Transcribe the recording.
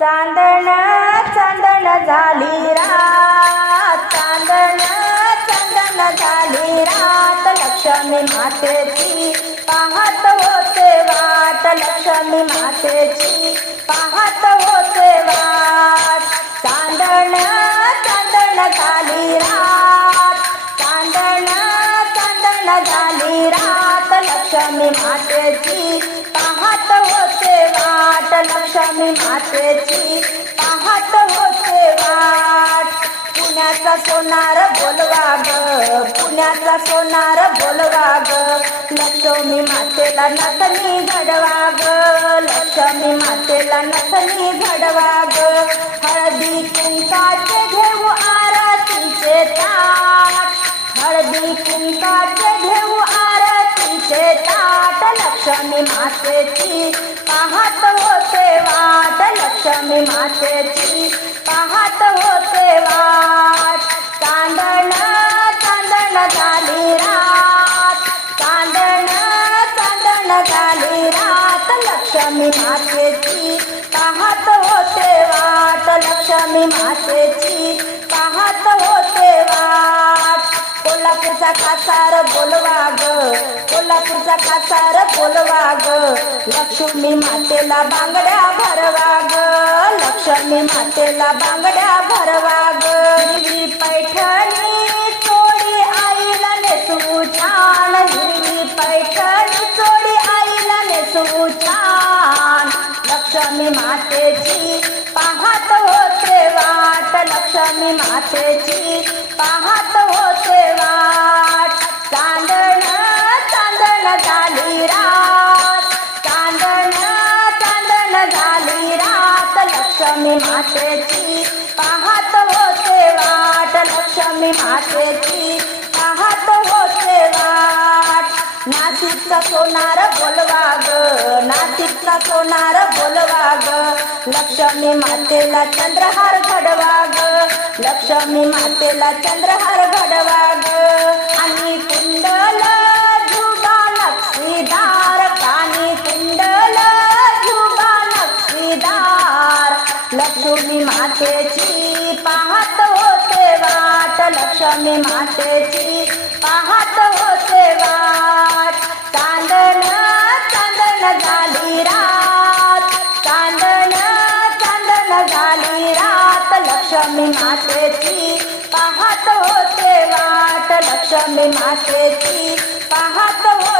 चांदण चांदण झाली रात. चांदण चांदण झाली रात. लक्ष्मी मातेची पाहत होते वाट. लक्ष्मी मातेची पाहत होते वाट. चांदण चांदण झाली रात. चांदण चांदण झाली रात. लक्ष्मी मातेची लक्ष्मी मातेची पाहत होते वाट. पुण्याचा सोनार बोलवा ग पुण्याचा सोनार बोलवा ग. लक्ष्मी मातेला नथनी घडवा ग लक्ष्मी मातेला नथनी घडवा लक्ष्मी मातेची. पाहत होते वाट लक्ष्मी मातेची. पाहत होते वाट. चांदण चांदण झाली रात. चांदण चांदण झाली रात लक्ष्मी मातेची. पाहत होते वाट लक्ष्मी मातेची. कोल्हापूरचा कासार बोलवा ग. कोल्हापूरचा कासार बोलवा ग. लक्ष्मी मातेला बांगड्या भरवा ग. लक्ष्मी मातेला बांगड्या भरवा ग. हिरवी पैठणी चोडी आईला नेसू छान. हिरवी पैठणी चोडी आईला नेसू छान. लक्ष्मी मातेची पाहत होते वाट. लक्ष्मी मातेची पाहत लक्ष्मी मातेची पाहत होते वाट. लक्ष्मी मातेची पाहत होते वाट. नाशिकचा सोनार बोलवा ग नाशिकचा सोनार बोलवा ग. लक्ष्मी मातेला चंद्रहार घडवा ग. लक्ष्मी मातेला चंद्रहार घडवा लक्ष्मी मातेची पाहत होते वाट लक्ष्मी मातेची पाहत होते वाट. चांदण चांदण झाली रात चांदण चांदण झाली रात. लक्ष्मी मातेची पाहत होते वाट लक्ष्मी मातेची पाहत होते